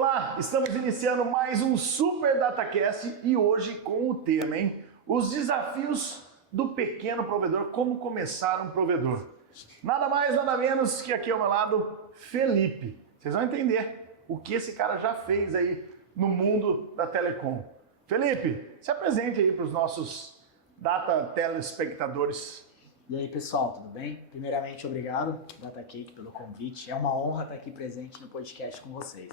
Olá, estamos iniciando mais um Super DataCast e hoje com o tema, hein? Os desafios do pequeno provedor, como começar um provedor. Nada mais, nada menos que aqui ao meu lado, Felipe. Vocês vão entender o que esse cara já fez aí no mundo da telecom. Felipe, se apresente aí para os nossos data telespectadores. E aí pessoal, tudo bem? Primeiramente, obrigado, DataCake, pelo convite. É uma honra estar aqui presente no podcast com vocês.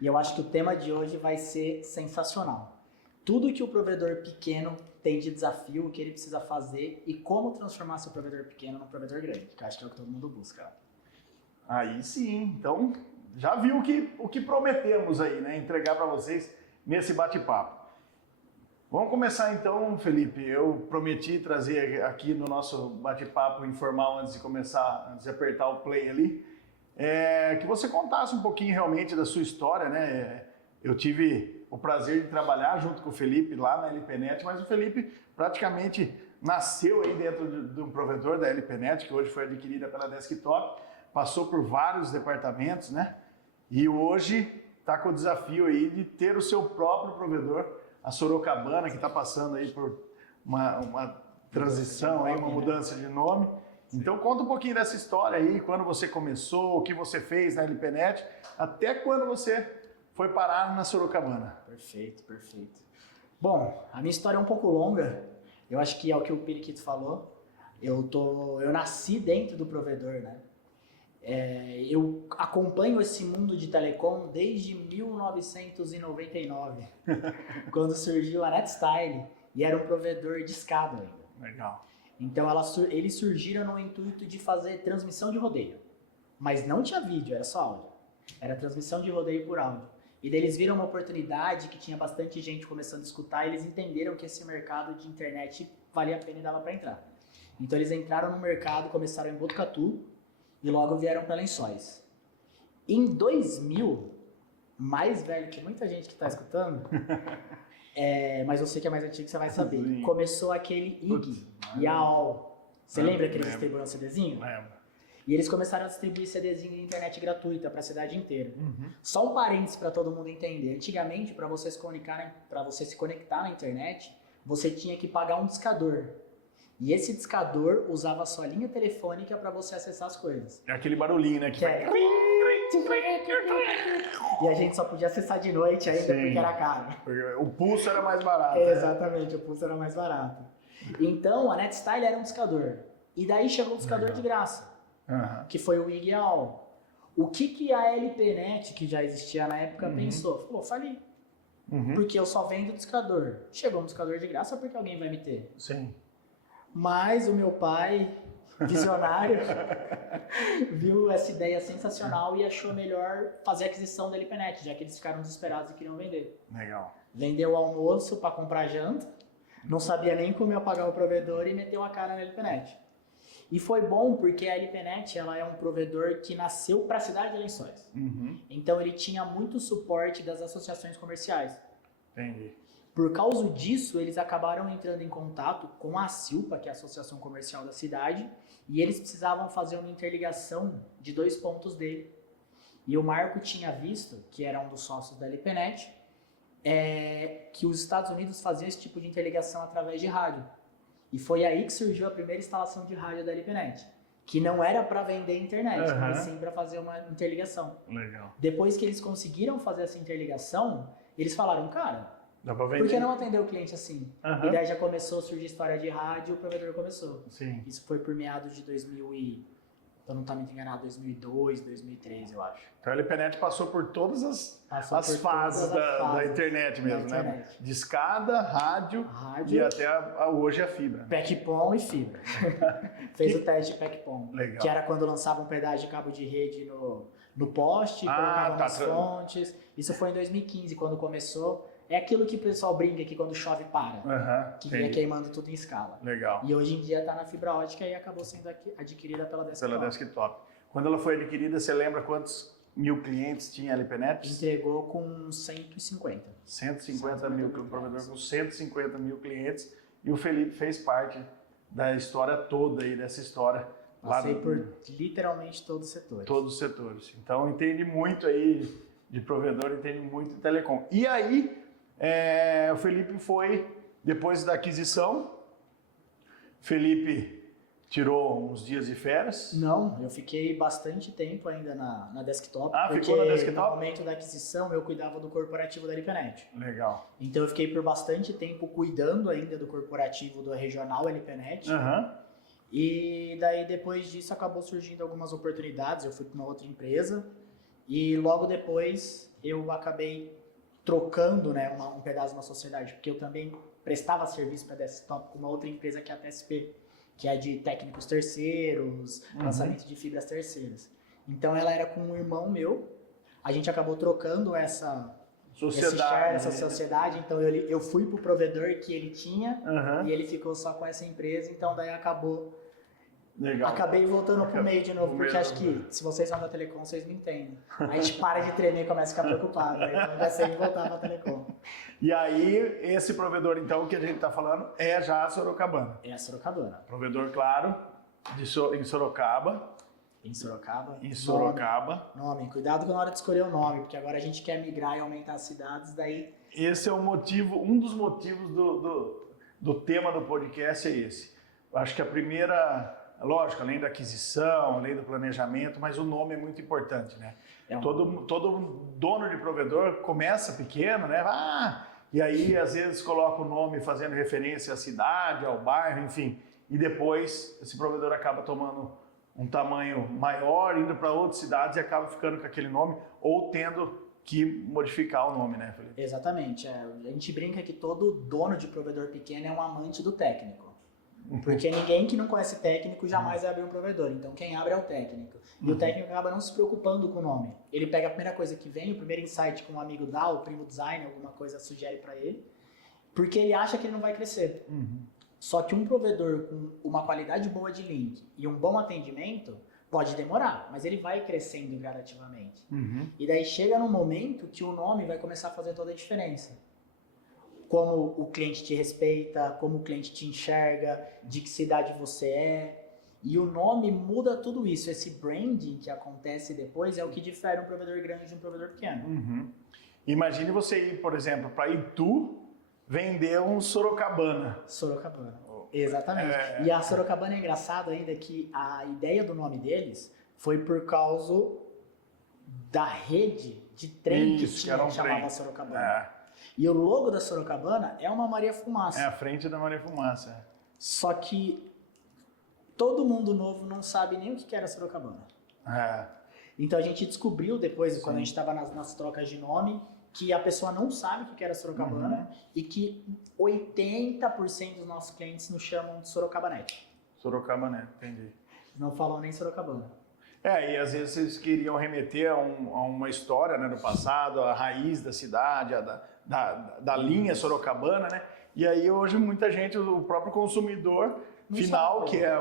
E eu acho que o tema de hoje vai ser sensacional. Tudo que o provedor pequeno tem de desafio, o que ele precisa fazer e como transformar seu provedor pequeno num provedor grande, que eu acho que é o que todo mundo busca. Aí sim, então já viu o que prometemos aí, né? Entregar para vocês nesse bate-papo. Vamos começar então, Felipe. Eu prometi trazer aqui no nosso bate-papo informal antes de apertar o play ali, que você contasse um pouquinho realmente da sua história, né? Eu tive o prazer de trabalhar junto com o Felipe lá na LPNet, mas o Felipe praticamente nasceu aí dentro de um provedor da LPNet, que hoje foi adquirida pela Desktop, passou por vários departamentos, né? E hoje está com o desafio aí de ter o seu próprio provedor, a Sorocabana, que está passando aí por uma transição, aí, uma mudança de nome. Então conta um pouquinho dessa história aí, quando você começou, o que você fez na LPNet, até quando você foi parar na Sorocabana. Perfeito, perfeito. Bom, a minha história é um pouco longa, eu acho que é o que o Periquito falou. Eu nasci dentro do provedor, né? Eu acompanho esse mundo de telecom desde 1999, quando surgiu a NetStyle e era um provedor de escada ainda. Legal. Então eles surgiram no intuito de fazer transmissão de rodeio, mas não tinha vídeo, era só áudio. Era transmissão de rodeio por áudio. E daí eles viram uma oportunidade que tinha bastante gente começando a escutar e eles entenderam que esse mercado de internet valia a pena e dava para entrar. Então eles entraram no mercado, começaram em Botucatu e logo vieram para Lençóis. Em 2000, mais velho que muita gente que está escutando, mas eu sei que é mais antigo, você vai saber. Sim. Começou aquele IG e a AOL. Você lembra que eles distribuíam CDzinho? Lembro. E eles começaram a distribuir CDzinho de internet gratuita para a cidade inteira. Só um parênteses para todo mundo entender. Antigamente, para você se conectar na internet, você tinha que pagar um discador. E esse discador usava a sua linha telefônica para você acessar as coisas. É aquele barulhinho, né? E a gente só podia acessar de noite ainda. Sim, porque era caro. O pulso era mais barato. Exatamente, o pulso era mais barato. Então, a NetStyle era um discador. E daí chegou o discador de graça, que foi o IG AOL. O que a LPNet, que já existia na época, pensou? Falou, falei. Porque eu só vendo discador. Chegou um discador de graça porque alguém vai me ter. Sim. Mas o meu pai, visionário, viu essa ideia sensacional e achou melhor fazer a aquisição da LPNet, já que eles ficaram desesperados e queriam vender. Legal. Vendeu o almoço para comprar janta, não sabia nem como ia pagar o provedor e meteu a cara na LPNet. E foi bom porque a LPNet ela é um provedor que nasceu para a cidade de Lençóis. Então ele tinha muito suporte das associações comerciais. Entendi. Por causa disso, eles acabaram entrando em contato com a ASILPA, que é a Associação Comercial da cidade, e eles precisavam fazer uma interligação de 2 pontos dele. E o Marco tinha visto, que era um dos sócios da LPNet, que os Estados Unidos faziam esse tipo de interligação através de rádio. E foi aí que surgiu a primeira instalação de rádio da LPNet, que não era para vender internet, mas sim para fazer uma interligação. Legal. Depois que eles conseguiram fazer essa interligação, eles falaram, cara, dá pra vender. Por que não atender o cliente assim? E daí já começou a surgir história de rádio e o provedor começou. Sim. Isso foi por meados de 2000 e... Então não tá muito enganado, 2002, 2003, eu acho. Então a LPNet passou por todas as fases da internet mesmo, né? De escada, rádio e até hoje a fibra. PEC-PON e fibra. Fez o teste de PEC-PON. Legal. Que era quando lançava um pedaço de cabo de rede no poste, colocavam nas fontes. Isso foi em 2015, quando começou. É aquilo que o pessoal brinca que quando chove para, que ia queimando tudo em escala. Legal. E hoje em dia está na fibra ótica e acabou sendo adquirida pela Desktop. Pela Desktop. Quando ela foi adquirida, você lembra quantos mil clientes tinha a LPNet? Entregou com 150. 150 mil, o provedor com 150 mil clientes. E o Felipe fez parte da história toda aí, dessa história. Passei por literalmente todos os setores. Todos os setores. Então entende muito aí de provedor, entende muito de telecom. E aí, o Felipe foi, depois da aquisição, Felipe tirou uns dias de férias. Não, eu fiquei bastante tempo ainda na desktop. Ficou na desktop? No momento da aquisição eu cuidava do corporativo da LPNet. Legal. Então eu fiquei por bastante tempo cuidando ainda do corporativo do regional LPNet. E daí depois disso acabou surgindo algumas oportunidades, eu fui para uma outra empresa e logo depois eu acabei trocando, né, um pedaço da sociedade, porque eu também prestava serviço para desktop com uma outra empresa que é a TSP, que é de técnicos terceiros, lançamento de fibras terceiras. Então ela era com um irmão meu, a gente acabou trocando essa sociedade, então eu fui pro provedor que ele tinha e ele ficou só com essa empresa, então daí acabei voltando pro meio de novo, porque acho que se vocês vão da Telecom, vocês me entendem. A gente para de tremer e começa a ficar preocupado, né? Então vai sempre voltar pra Telecom. E aí, esse provedor, então, que a gente está falando, é já a Sorocabana. É a Sorocabana. Provedor, claro, em Sorocaba. Em Sorocaba. Em Sorocaba. Nome. Cuidado na hora de escolher o nome, porque agora a gente quer migrar e aumentar as cidades, daí... Esse é o motivo, um dos motivos do tema do podcast é esse. Eu acho que a primeira... Lógico, além da aquisição, além do planejamento, mas o nome é muito importante, né? Todo dono de provedor começa pequeno, né? E aí, às vezes, coloca o nome fazendo referência à cidade, ao bairro, enfim. E depois, esse provedor acaba tomando um tamanho maior, indo para outras cidades e acaba ficando com aquele nome ou tendo que modificar o nome, né, Felipe? Exatamente. A gente brinca que todo dono de provedor pequeno é um amante do técnico. Porque ninguém que não conhece técnico jamais vai abrir um provedor. Então quem abre é o técnico. E o técnico acaba não se preocupando com o nome. Ele pega a primeira coisa que vem, o primeiro insight que um amigo dá, o primo design, alguma coisa sugere para ele, porque ele acha que ele não vai crescer. Só que um provedor com uma qualidade boa de link e um bom atendimento pode demorar, mas ele vai crescendo gradativamente. E daí chega num momento que o nome vai começar a fazer toda a diferença. Como o cliente te respeita, como o cliente te enxerga, de que cidade você é. E o nome muda tudo isso. Esse branding que acontece depois é o que difere um provedor grande de um provedor pequeno. Imagine você ir, por exemplo, para Itu vender um Sorocabana. Sorocabana, exatamente. E a Sorocabana é engraçado ainda que a ideia do nome deles foi por causa da rede de trem que tinha, que chamava Sorocabana. E o logo da Sorocabana é uma Maria Fumaça. É a frente da Maria Fumaça. Só que todo mundo novo não sabe nem o que era Sorocabana. Então a gente descobriu depois, quando a gente estava nas trocas de nome, que a pessoa não sabe o que era Sorocabana e que 80% dos nossos clientes nos chamam de Sorocabanete. Sorocabana, entendi. Não falam nem Sorocabana. E às vezes eles queriam remeter a uma história, né, do passado, a raiz da cidade, da linha Sorocabana, né? E aí hoje muita gente, o próprio consumidor final, que é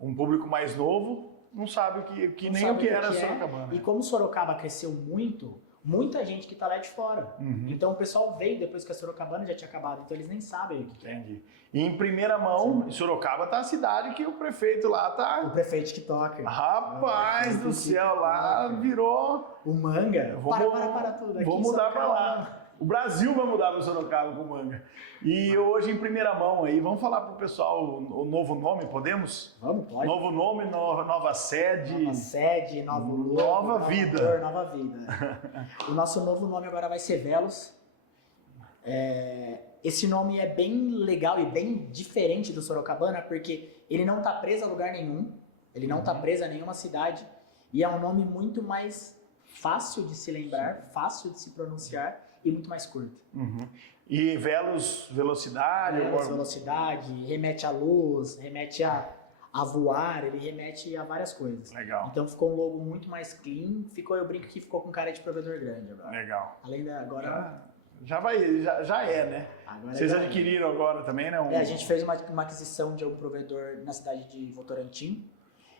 um público mais novo, não sabe nem o que era Sorocabana. E como Sorocaba cresceu muito, muita gente que está lá é de fora. Então o pessoal veio depois que a Sorocabana já tinha acabado, então eles nem sabem o que é. Entendi. E em primeira mão, em Sorocaba tá a cidade que o prefeito lá tá... O prefeito TikToker. Rapaz do céu, lá virou... O Manga. Para tudo. Aqui vou mudar para lá. O Brasil vai mudar para Sorocaba com o Manga. E hoje, em primeira mão, aí, vamos falar para o pessoal o novo nome, podemos? Vamos, pode. Novo nome, nova sede. Nova sede, novo logo, nova vida. Nova vida. O nosso novo nome agora vai ser Velos. Esse nome é bem legal e bem diferente do Sorocabana, porque ele não está preso a lugar nenhum, ele não está preso a nenhuma cidade, e é um nome muito mais fácil de se lembrar, fácil de se pronunciar e muito mais curto. E Velos, velocidade? Velocidade, remete à luz, remete a voar, ele remete a várias coisas. Legal. Então ficou um logo muito mais clean, eu brinco que ficou com cara de provedor grande agora. Legal. Além da agora... Já é, né? Agora Vocês adquiriram agora também, né? A gente fez uma aquisição de um provedor na cidade de Votorantim.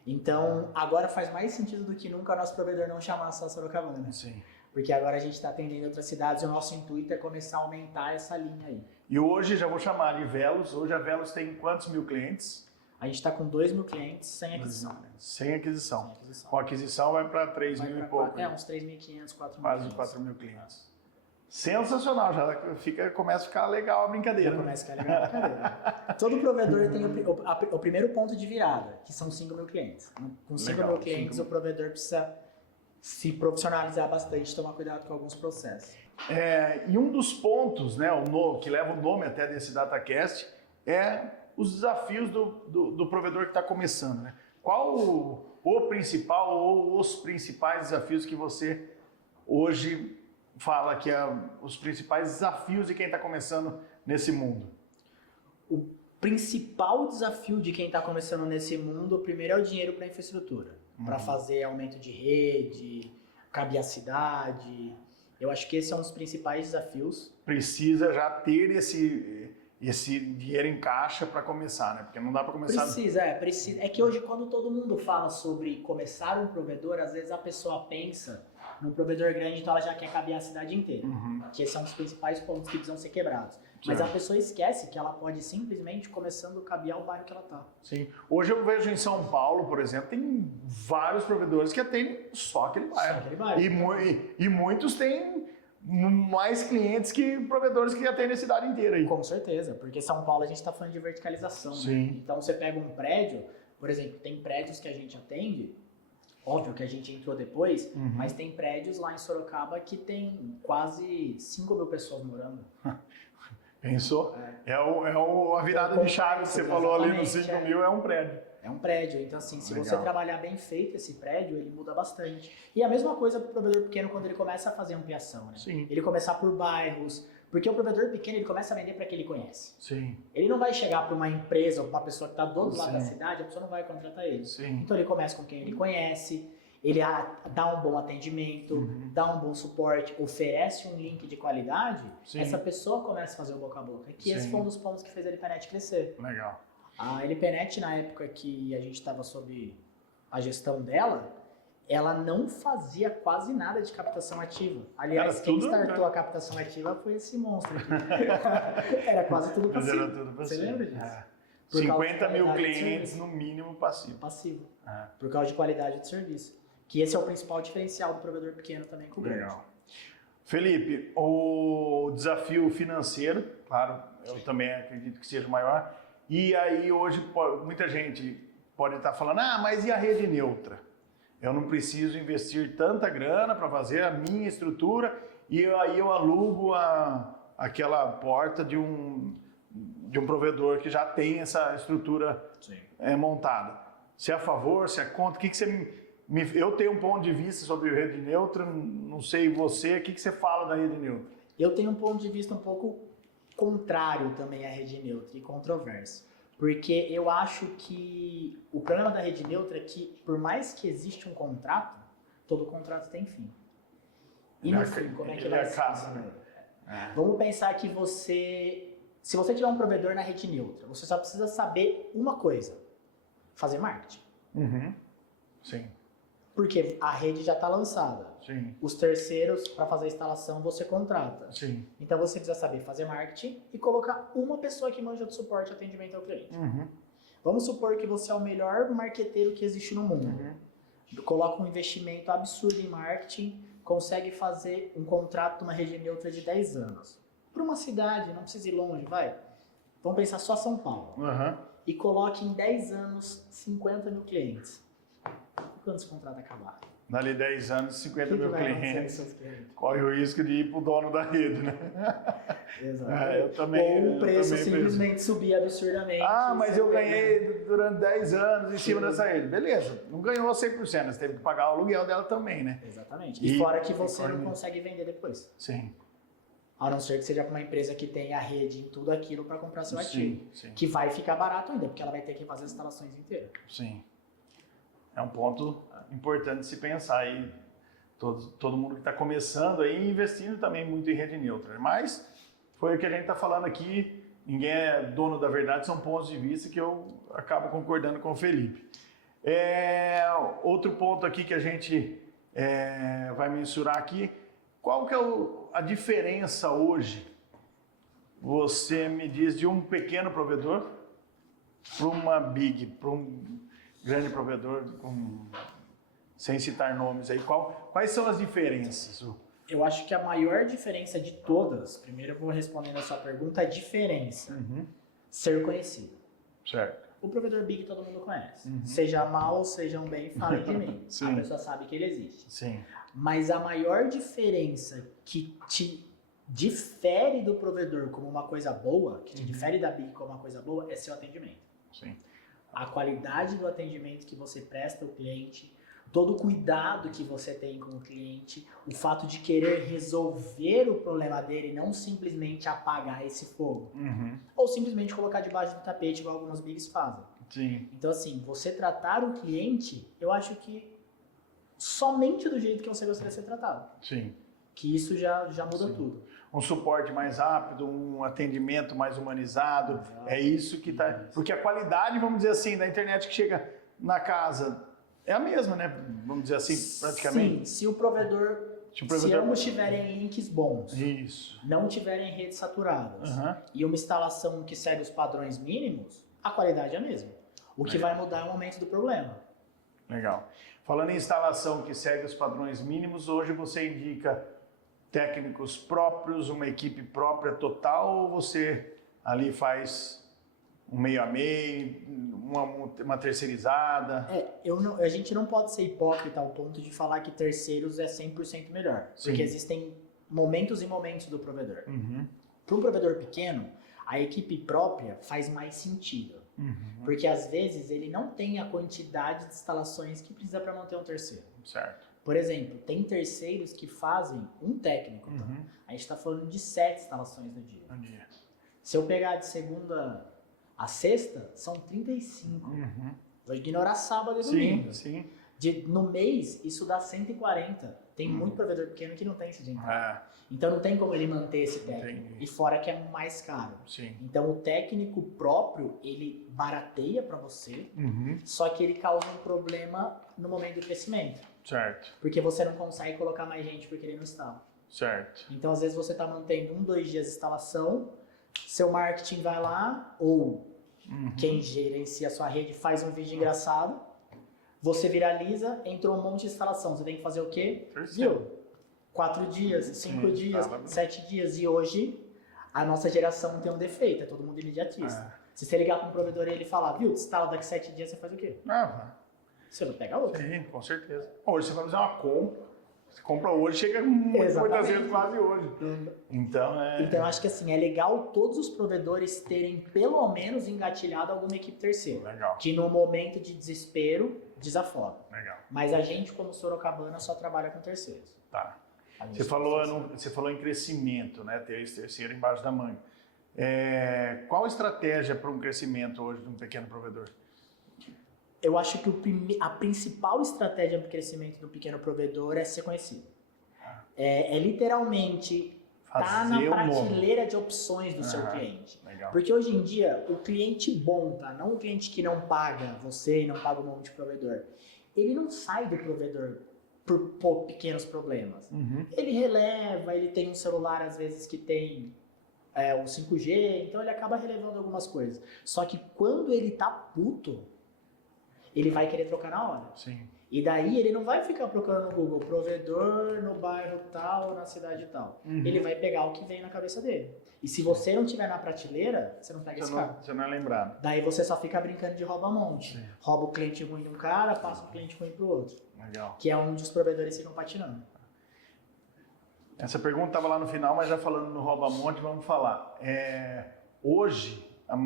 Então, agora faz mais sentido do que nunca o nosso provedor não chamar só Sorocabana. Sim. Porque agora a gente está atendendo outras cidades e o nosso intuito é começar a aumentar essa linha aí. E hoje, já vou chamar de Velos, hoje a Velos tem quantos mil clientes? A gente está com 2 mil clientes sem aquisição. Né? Sem aquisição. Sem aquisição. Com aquisição vai para 3 mil e pouco. Uns 3.500, 4 mil. Quase 4 mil clientes. Sensacional, começa a ficar legal a brincadeira. Já começa a ficar legal a brincadeira. Todo provedor tem o primeiro ponto de virada, que são 5 mil clientes. Com 5 mil clientes, o provedor precisa se profissionalizar bastante, tomar cuidado com alguns processos. E um dos pontos, né, que leva o nome até desse DataCast, é os desafios do provedor que está começando. Né? Qual o principal ou os principais desafios que você hoje fala que é os principais desafios de quem está começando nesse mundo? O principal desafio de quem está começando nesse mundo, primeiro é o dinheiro para infraestrutura, para fazer aumento de rede, capacidade. Eu acho que esse é um dos principais desafios. Precisa já ter esse dinheiro em caixa para começar, né? Porque não dá para começar... Precisa. É que hoje, quando todo mundo fala sobre começar um provedor, às vezes a pessoa pensa num provedor grande, então ela já quer caber a cidade inteira. Que esses são os principais pontos que precisam ser quebrados. Mas a pessoa esquece que ela pode simplesmente começando a cabear o bairro que ela está. Sim. Hoje eu vejo em São Paulo, por exemplo, tem vários provedores que atendem só aquele bairro. Só aquele bairro. E muitos têm mais clientes que provedores que atendem a cidade inteira. Aí. Com certeza, porque São Paulo a gente está falando de verticalização. Sim. Né? Então você pega um prédio, por exemplo, tem prédios que a gente atende, óbvio que a gente entrou depois, mas tem prédios lá em Sorocaba que tem quase 5 mil pessoas morando. Pensou? É a virada de chave que você falou ali nos 5 mil, é um prédio. É um prédio, então assim, se Legal. você trabalhar bem feito esse prédio, ele muda bastante. E a mesma coisa para o provedor pequeno quando ele começa a fazer ampliação, né? Sim. Ele começar por bairros, porque o provedor pequeno ele começa a vender para quem ele conhece. Sim. Ele não vai chegar para uma empresa ou para uma pessoa que está do outro lado Sim. da cidade, a pessoa não vai contratar ele. Sim. Então ele começa com quem ele conhece, ele dá um bom atendimento, dá um bom suporte, oferece um link de qualidade, Sim. essa pessoa começa a fazer o boca a boca. Que esse Sim. foi um dos pontos que fez a LPNet crescer. Legal. A LPNet, na época que a gente estava sob a gestão dela, ela não fazia quase nada de captação ativa. Aliás, Era quem tudo, startou né? a captação ativa foi esse monstro aqui. Era quase tudo Mas passivo. era tudo Você passivo. lembra disso? É. Por causa 50 de mil qualidade de clientes serviço. no mínimo passivo. Passivo. É. Por causa de qualidade de serviço. Que esse é o principal diferencial do provedor pequeno também com o grande. Legal. Felipe, o desafio financeiro, claro, eu também acredito que seja maior. E aí hoje muita gente pode estar falando, mas e a rede neutra? Eu não preciso investir tanta grana para fazer a minha estrutura e aí eu alugo aquela porta de um provedor que já tem essa estrutura montada. Se é a favor, se é contra, o que você eu tenho um ponto de vista sobre rede neutra, não sei você, o que você fala da rede neutra? Eu tenho um ponto de vista um pouco contrário também à rede neutra e controverso. Porque eu acho que o problema da rede neutra é que, por mais que exista um contrato, todo contrato tem fim. E no fim, como é que vai ser? Vamos pensar que se você tiver um provedor na rede neutra, você só precisa saber uma coisa: fazer marketing. Sim. Porque a rede já está lançada. Sim. Os terceiros, para fazer a instalação, você contrata. Sim. Então você precisa saber fazer marketing e colocar uma pessoa que manja de suporte e atendimento ao cliente. Vamos supor que você é o melhor marqueteiro que existe no mundo. Coloca um investimento absurdo em marketing, consegue fazer um contrato numa rede neutra de 10 anos. Para uma cidade, não precisa ir longe, vai. Vamos pensar só São Paulo. E coloque em 10 anos 50 mil clientes. Quando esse contrato acabar? Dali 10 anos, 50 mil clientes, clientes. corre o risco de ir para o dono da rede, né? Exato. Eu também, Ou o preço também simplesmente subir absurdamente. mas eu ganhei durante 10 anos em cima dessa rede. Beleza, não ganhou 100%, você teve que pagar o aluguel dela também, né? Exatamente. E fora que você não consegue vender depois. Sim. A não ser que seja para uma empresa que tenha a rede em tudo aquilo para comprar seu ativo. Sim. Que vai ficar barato ainda, porque ela vai ter que fazer as instalações inteiras. Sim. É um ponto importante de se pensar aí. Todo mundo que está começando aí investindo também muito em rede neutra. Mas foi o que a gente está falando aqui. Ninguém é dono da verdade, são pontos de vista que eu acabo concordando com o Felipe. Outro ponto aqui que a gente vai mensurar aqui. Qual que é a diferença hoje, você me diz, de um pequeno provedor para uma Big, para um grande provedor, sem citar nomes aí, quais são as diferenças? Eu acho que a maior diferença de todas, primeiro eu vou respondendo a sua pergunta, a diferença, ser conhecido. Certo. O provedor Big todo mundo conhece. Seja mal, sejam bem, falem de mim. Sim. A pessoa sabe que ele existe. Sim. Mas a maior diferença que te difere do provedor como uma coisa boa, que te difere da Big como uma coisa boa, é seu atendimento. Sim. A qualidade do atendimento que você presta ao cliente, todo o cuidado que você tem com o cliente, o fato de querer resolver o problema dele e não simplesmente apagar esse fogo. Ou simplesmente colocar debaixo do tapete, igual algumas bigs fazem. Sim. Então, assim, você tratar o cliente, eu acho que somente do jeito que você gostaria de ser tratado. Sim. Que isso já muda tudo. Um suporte mais rápido, um atendimento mais humanizado. Exato. É isso que tá. Porque a qualidade, vamos dizer assim, da internet que chega na casa é a mesma, né? Vamos dizer assim, praticamente. Sim, se o provedor. Se ambos tiverem links bons, Isso. não tiverem redes saturadas e uma instalação que segue os padrões mínimos, a qualidade é a mesma. O que vai mudar é o momento do problema. Legal. Falando em instalação que segue os padrões mínimos, hoje você indica técnicos próprios, uma equipe própria total, ou você ali faz um meio a meio, uma terceirizada? A gente não pode ser hipócrita ao ponto de falar que terceiros é 100% melhor. Sim. Porque existem momentos e momentos do provedor. Para um provedor pequeno, a equipe própria faz mais sentido. Porque às vezes ele não tem a quantidade de instalações que precisa para manter um terceiro. Certo. Por exemplo, tem terceiros que fazem um técnico. Tá? A gente está falando de 7 instalações no dia. Se eu pegar de segunda a sexta, são 35. Vou ignorar sábado e domingo. Sim. No mês, isso dá 140. Tem muito provedor pequeno que não tem esse dinheiro. Então não tem como ele manter esse técnico. Entendi. E fora que é mais caro. Sim. Então o técnico próprio, ele barateia para você, só que ele causa um problema no momento do crescimento. Certo. Porque você não consegue colocar mais gente porque ele não instala. Certo. Então às vezes você está mantendo 1-2 dias de instalação, seu marketing vai lá, ou quem gerencia a sua rede faz um vídeo engraçado, você viraliza, entrou um monte de instalação. Você tem que fazer o quê? Viu? 4 dias, 5 dias, 7 dias. E hoje, a nossa geração tem um defeito, é todo mundo imediatista. Se você ligar para um provedor e ele falar, viu, instala daqui 7 dias, você faz o quê? Você vai pegar outro. Sim, com certeza. Hoje você vai fazer uma compra, você compra hoje, chega muitas vezes quase hoje. Então, eu acho que assim, é legal todos os provedores terem pelo menos engatilhado alguma equipe terceira. Legal. Que no momento de desespero, desafoga. Legal. Mas a gente, como Sorocabana, só trabalha com terceiros. Tá. Você falou em crescimento, né? Ter esse terceiro embaixo da manga. Qual a estratégia para um crescimento hoje de um pequeno provedor? Eu acho que a principal estratégia para o crescimento do pequeno provedor é ser conhecido. É literalmente estar na prateleira de opções do seu cliente. Legal. Porque hoje em dia, o cliente bom, tá? Não o cliente que não paga você e não paga um monte de provedor. Ele não sai do provedor por pequenos problemas. Ele releva, ele tem um celular às vezes que tem o 5G, então ele acaba relevando algumas coisas. Só que quando ele tá puto, ele vai querer trocar na hora. Sim. E daí ele não vai ficar procurando no Google provedor no bairro tal, na cidade tal. Ele vai pegar o que vem na cabeça dele. E se você não tiver na prateleira, você não pega esse cara. Você não é lembrado. Daí você só fica brincando de rouba-monte. Rouba o cliente ruim de um cara, passa o cliente ruim pro outro. Legal. Que é onde os provedores ficam patinando. Essa pergunta estava lá no final, mas já falando no rouba-monte, vamos falar. Hoje, a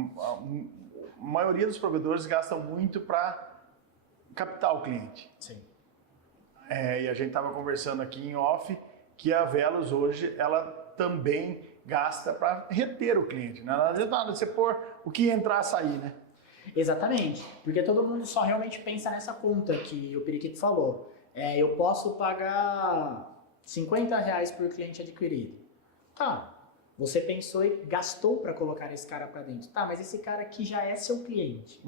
maioria dos provedores gastam muito para captar o cliente. Sim. E a gente estava conversando aqui em off que a Velos hoje, ela também gasta para reter o cliente. Né? Não adianta nada você pôr o que entrar, sair, né? Exatamente. Porque todo mundo só realmente pensa nessa conta que o Periquito falou. Eu posso pagar R$50 por cliente adquirido. Tá. Você pensou e gastou para colocar esse cara para dentro. Tá, mas esse cara aqui já é seu cliente.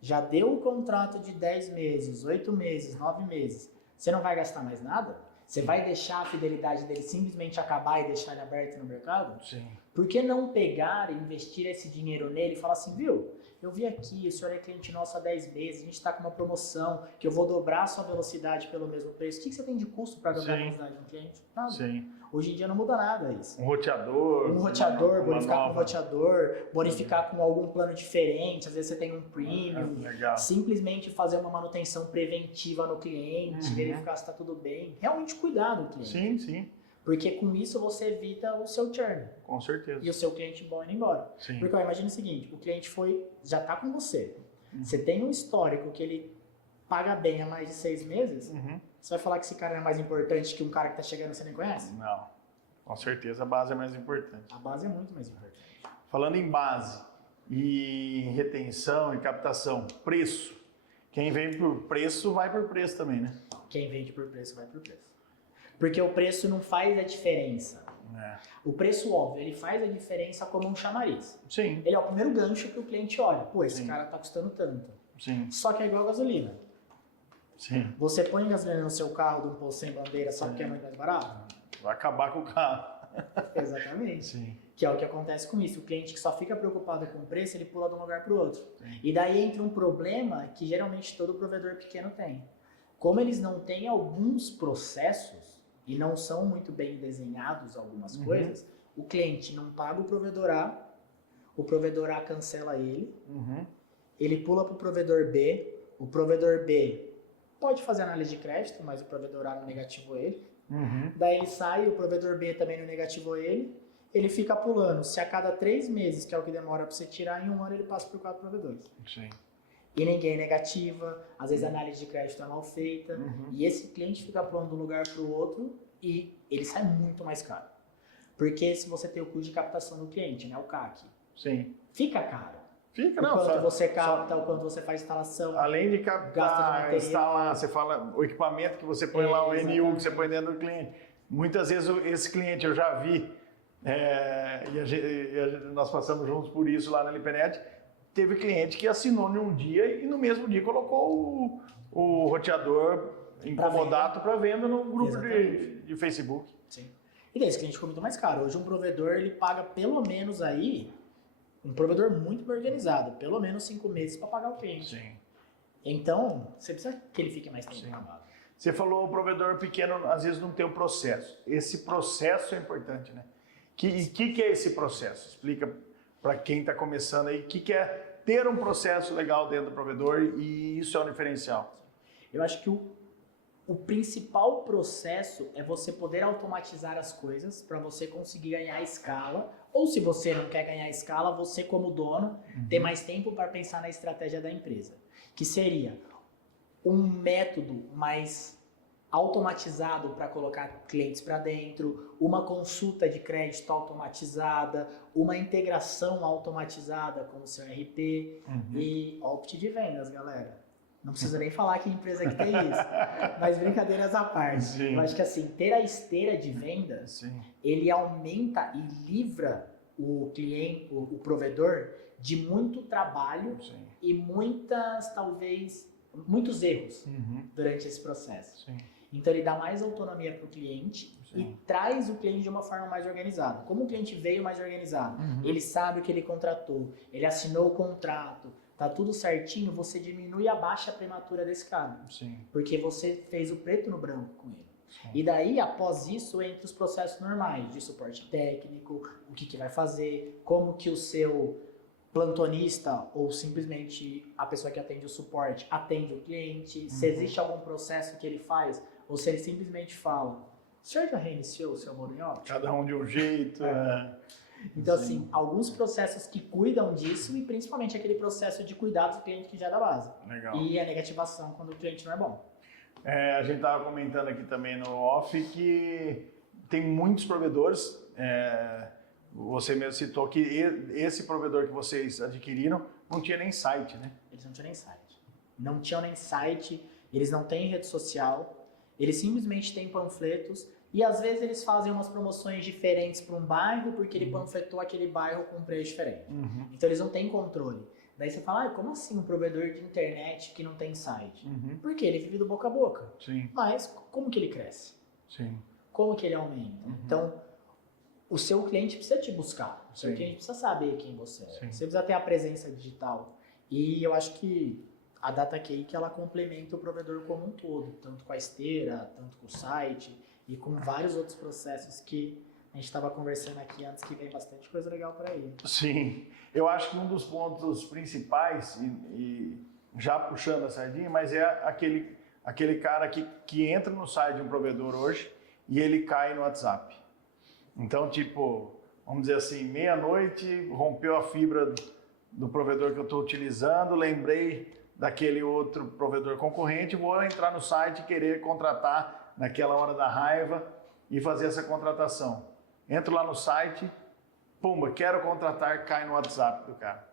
Já deu o contrato de 10 meses, 8 meses, 9 meses. Você não vai gastar mais nada? Você vai deixar a fidelidade dele simplesmente acabar e deixar ele aberto no mercado? Sim. Por que não pegar e investir esse dinheiro nele e falar assim, viu? Eu vi aqui, o senhor é cliente nosso há 10 meses, a gente está com uma promoção que eu vou dobrar a sua velocidade pelo mesmo preço. O que você tem de custo para dobrar a velocidade de um cliente? Nada. Sim. Hoje em dia não muda nada isso. Um roteador. Bonificar com roteador, bonificar com algum plano diferente, às vezes você tem um premium. Legal. Simplesmente fazer uma manutenção preventiva no cliente, verificar se está tudo bem. Realmente cuidar do cliente. Sim, sim. Porque com isso você evita o seu churn. Com certeza. E o seu cliente bom indo embora. Sim. Porque ó, imagina o seguinte, o cliente já está com você. Você tem um histórico que ele paga bem há mais de 6 meses, você vai falar que esse cara é mais importante que um cara que está chegando e você nem conhece? Não. Com certeza a base é mais importante. A base é muito mais importante. Falando em base e retenção e captação, preço. Quem vem por preço, vai por preço também, né? Quem vende por preço, vai por preço. Porque o preço não faz a diferença. O preço, óbvio, ele faz a diferença como um chamariz. Sim. Ele é o primeiro gancho que o cliente olha. Pô, esse cara tá custando tanto. Sim. Só que é igual a gasolina. Sim. Você põe gasolina no seu carro de um posto sem bandeira só porque é muito mais barato? Vai acabar com o carro. Exatamente. Sim. Que é o que acontece com isso. O cliente que só fica preocupado com o preço, ele pula de um lugar para o outro. Sim. E daí entra um problema que geralmente todo provedor pequeno tem. Como eles não têm alguns processos e não são muito bem desenhados algumas coisas, o cliente não paga o provedor A cancela ele, ele pula para o provedor B, o provedor B pode fazer análise de crédito, mas o provedor A não negativou ele. Daí ele sai, o provedor B também não negativou ele fica pulando. Se a cada 3 meses, que é o que demora para você tirar, em 1 ano ele passa por 4 provedores. Sim. E ninguém negativa, às vezes a análise de crédito é mal feita, e esse cliente fica pulando de um lugar para o outro e ele sai muito mais caro. Porque se você tem o custo de captação do cliente, né, o CAC, Sim. fica caro. Fica, O não. quanto você capta, o quanto você faz instalação. Além de Gasta de captar, material. instalar, você fala o equipamento que você põe lá, o NU que você põe dentro do cliente. Muitas vezes esse cliente eu já vi, nós passamos juntos por isso lá na Lipenet, teve cliente que assinou em um dia e no mesmo dia colocou o roteador incomodato para venda no grupo de Facebook. Sim. E daí esse cliente ficou muito mais caro. Hoje um provedor ele paga pelo menos aí, um provedor muito bem organizado, pelo menos 5 meses para pagar o cliente. Sim. Então, você precisa que ele fique mais tempo acabado. Você falou o provedor pequeno às vezes não tem o processo. Esse processo é importante, né? E o que é esse processo? Explica para quem está começando aí o que é ter um processo legal dentro do provedor e isso é um diferencial. Eu acho que o principal processo é você poder automatizar as coisas para você conseguir ganhar escala. Ou se você não quer ganhar escala, você como dono ter mais tempo para pensar na estratégia da empresa. Que seria um método mais automatizado para colocar clientes para dentro, uma consulta de crédito automatizada, uma integração automatizada com o seu RP e opt de vendas, galera. Não precisa nem falar que empresa que tem isso, mas brincadeiras à parte. Sim. Eu acho que assim, ter a esteira de vendas, ele aumenta e livra o cliente, o provedor, de muito trabalho e muitos erros durante esse processo. Sim. Então ele dá mais autonomia para o cliente e traz o cliente de uma forma mais organizada. Como o cliente veio mais organizado, ele sabe o que ele contratou, ele assinou o contrato, tá tudo certinho, você diminui a baixa prematura desse cara. Sim. Porque você fez o preto no branco com ele. E daí, após isso, entra os processos normais de suporte técnico, o que vai fazer, como que o seu plantonista ou simplesmente a pessoa que atende o suporte atende o cliente, se existe algum processo que ele faz, ou se ele simplesmente fala, o senhor já reiniciou o seu Moronhop? Cada um de um jeito. Então, assim, alguns processos que cuidam disso e principalmente aquele processo de cuidado do cliente que já é da base. Legal. E a negativação quando o cliente não é bom. A gente estava comentando aqui também no off que tem muitos provedores, você mesmo citou que esse provedor que vocês adquiriram não tinha nem site, né? Eles não tinham nem site. Não tinham nem site, eles não têm rede social, eles simplesmente têm panfletos e às vezes eles fazem umas promoções diferentes para um bairro porque ele panfletou aquele bairro com um preço diferente. Então eles não têm controle. Daí você fala, como assim um provedor de internet que não tem site? Porque ele vive do boca a boca. Sim. Mas como que ele cresce? Sim. Como que ele aumenta? Então, o seu cliente precisa te buscar. O seu Sim. cliente precisa saber quem você é. Sim. Você precisa ter a presença digital. E eu acho que a DataCake, ela complementa o provedor como um todo, tanto com a esteira, tanto com o site e com vários outros processos que a gente estava conversando aqui antes, que vem bastante coisa legal por aí. Sim, eu acho que um dos pontos principais, e já puxando a sardinha, mas é aquele cara que entra no site de um provedor hoje e ele cai no WhatsApp. Então, tipo, vamos dizer assim, meia-noite, rompeu a fibra do provedor que eu estou utilizando, lembrei daquele outro provedor concorrente, vou entrar no site e querer contratar naquela hora da raiva e fazer essa contratação. Entro lá no site, pumba, quero contratar, cai no WhatsApp do cara.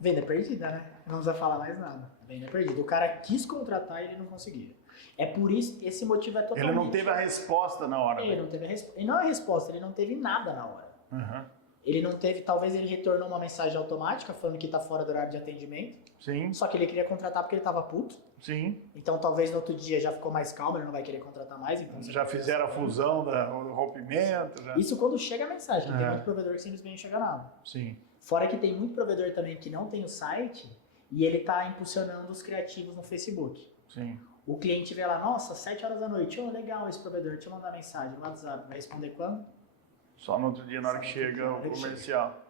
Venda perdida, né? Não precisa falar mais nada. Venda perdida. O cara quis contratar e ele não conseguia. É por isso, esse motivo é totalmente... Ele não teve a resposta na hora. Ele não teve a resposta. E não a resposta, ele não teve nada na hora. Uhum. Ele não teve, talvez ele retornou uma mensagem automática falando que tá fora do horário de atendimento. Sim, Só que ele queria contratar porque ele tava puto. sim. Então talvez no outro dia já ficou mais calmo, ele não vai querer contratar mais. Então você Já fizeram a fusão do rompimento. Já. Isso quando chega a mensagem, tem muito provedor que simplesmente não chega nada. Sim, Fora que tem muito provedor também que não tem o site e ele tá impulsionando os criativos no Facebook. sim. O cliente vê lá, nossa, 7 horas da noite, oh, legal esse provedor, deixa eu mandar mensagem no WhatsApp, vai responder quando? Só no outro dia, na hora que chega o comercial.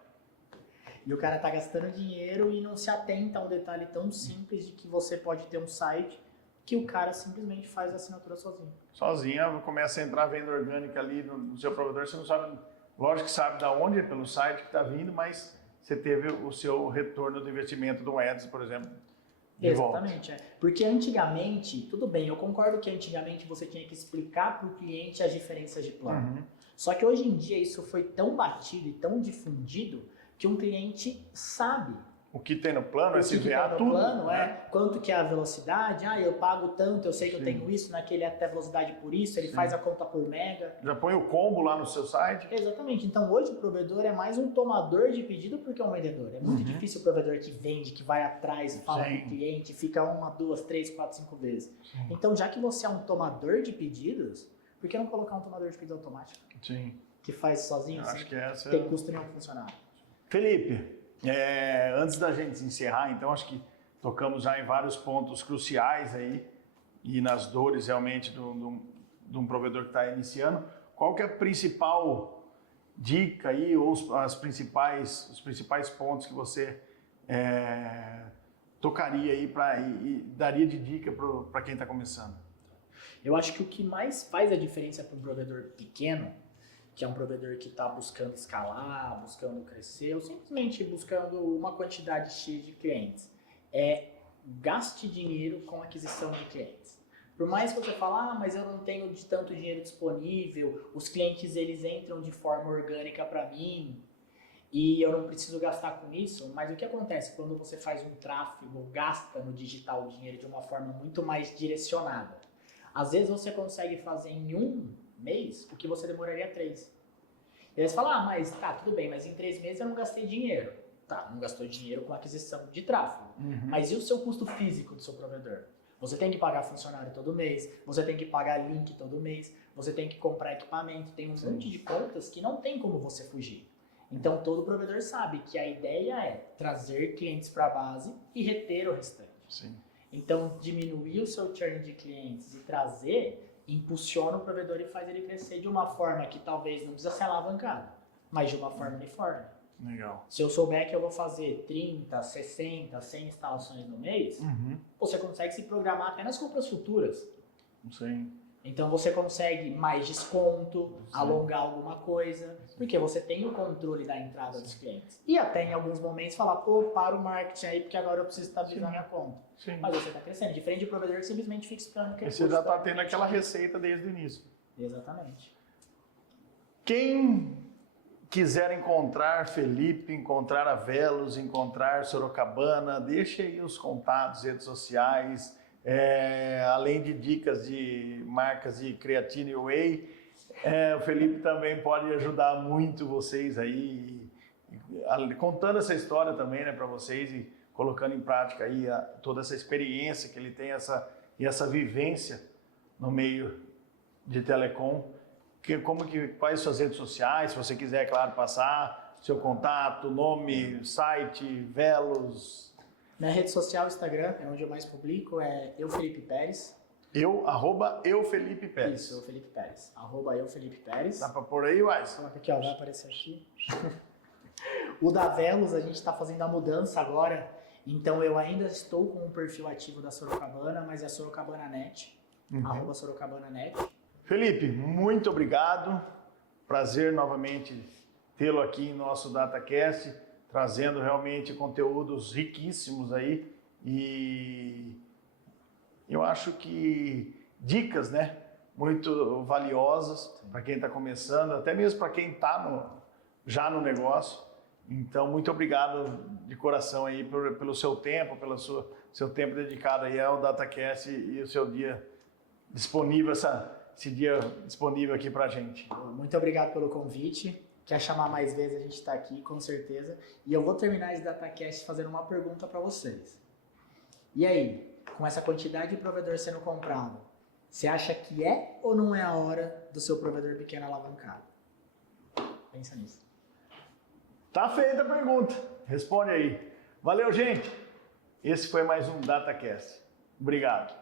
E o cara tá gastando dinheiro e não se atenta a um detalhe tão simples de que você pode ter um site que o cara simplesmente faz a assinatura sozinho. Sozinha, começa a entrar venda orgânica ali no seu provedor, você não sabe, lógico que sabe da onde, pelo site que está vindo, mas você teve o seu retorno do investimento do Ads, por exemplo, de Exatamente, porque antigamente, tudo bem, eu concordo que antigamente você tinha que explicar para o cliente as diferenças de plano. Uhum. Só que hoje em dia isso foi tão batido e tão difundido que um cliente sabe. O que tem no plano, O esse que VA, tem no tudo. plano quanto que é a velocidade, eu pago tanto, eu sei que eu Sim. tenho isso, naquele até velocidade por isso, ele Sim. faz a conta por mega. Já põe o combo lá no seu site. Exatamente, então hoje o provedor é mais um tomador de pedido porque é um vendedor. É muito difícil o provedor que vende, que vai atrás, fala Sim. com o cliente, fica 1, 2, 3, 4, 5 vezes. Sim. Então já que você é um tomador de pedidos, por que não colocar um tomador de pedido automático? Sim. Que faz sozinho, Acho que essa tem custo nenhum funcionário. Felipe, antes da gente encerrar, então, acho que tocamos já em vários pontos cruciais aí e nas dores realmente de um provedor que está iniciando. Qual que é a principal dica aí ou os principais pontos que você tocaria aí e daria de dica para quem está começando? Eu acho que o que mais faz a diferença para um provedor pequeno, que é um provedor que está buscando escalar, buscando crescer, ou simplesmente buscando uma quantidade X de clientes, é gaste dinheiro com aquisição de clientes. Por mais que você fale, mas eu não tenho de tanto dinheiro disponível, os clientes eles entram de forma orgânica para mim e eu não preciso gastar com isso, mas o que acontece quando você faz um tráfego, gasta no digital o dinheiro de uma forma muito mais direcionada? Às vezes você consegue fazer em um mês o que você demoraria 3. E aí você fala, mas tá, tudo bem, mas em 3 meses eu não gastei dinheiro. Tá, não gastou dinheiro com aquisição de tráfego. Mas e o seu custo físico do seu provedor? Você tem que pagar funcionário todo mês, você tem que pagar link todo mês, você tem que comprar equipamento, tem um monte de contas que não tem como você fugir. Então todo provedor sabe que a ideia é trazer clientes para a base e reter o restante. Sim. Então diminuir o seu churn de clientes e trazer impulsiona o provedor e faz ele crescer de uma forma que talvez não precisa ser alavancada, mas de uma forma uniforme. Legal. Se eu souber que eu vou fazer 30, 60, 100 instalações no mês, você consegue se programar apenas compras futuras. Sim. Então você consegue mais desconto, alongar alguma coisa, porque você tem o controle da entrada dos clientes. E até em alguns momentos falar, para o marketing aí, porque agora eu preciso estabilizar minha conta. Sim. Mas você está crescendo, diferente de provedor que simplesmente fica esperando que E você já está tendo aquela receita desde o início. Exatamente. Quem quiser encontrar Felipe, encontrar a Velos, encontrar Sorocabana, deixe aí os contatos, redes sociais, além de dicas de marcas de creatina e whey, o Felipe também pode ajudar muito vocês aí, contando essa história também, né, para vocês e colocando em prática aí toda essa experiência que ele tem, essa vivência no meio de telecom. quais suas redes sociais, se você quiser, é claro, passar seu contato, nome, site, Velos. Minha rede social, Instagram, é onde eu mais publico, é @Felipe Pérez. @Felipe Pérez. Isso, Felipe Pérez. @Felipe Pérez. Dá pra pôr aí, Wais? Coloca aqui, ó, vai aparecer aqui. O da Velos, a gente está fazendo a mudança agora, então eu ainda estou com um perfil ativo da Sorocabana, mas é SorocaBanaNet, @SorocaBanaNet. Felipe, muito obrigado. Prazer novamente tê-lo aqui em nosso DataCast, trazendo realmente conteúdos riquíssimos aí e eu acho que dicas, né, muito valiosas para quem está começando, até mesmo para quem está já no negócio. Então, muito obrigado de coração aí pelo seu tempo, pelo seu tempo dedicado aí ao DataCast e o seu dia disponível, esse dia disponível aqui para a gente. Muito obrigado pelo convite. Quer chamar mais vezes, a gente está aqui, com certeza. E eu vou terminar esse DataCast fazendo uma pergunta para vocês. E aí, com essa quantidade de provedor sendo comprado, você acha que é ou não é a hora do seu provedor pequeno alavancar? Pensa nisso. Tá feita a pergunta. Responde aí. Valeu, gente. Esse foi mais um DataCast. Obrigado.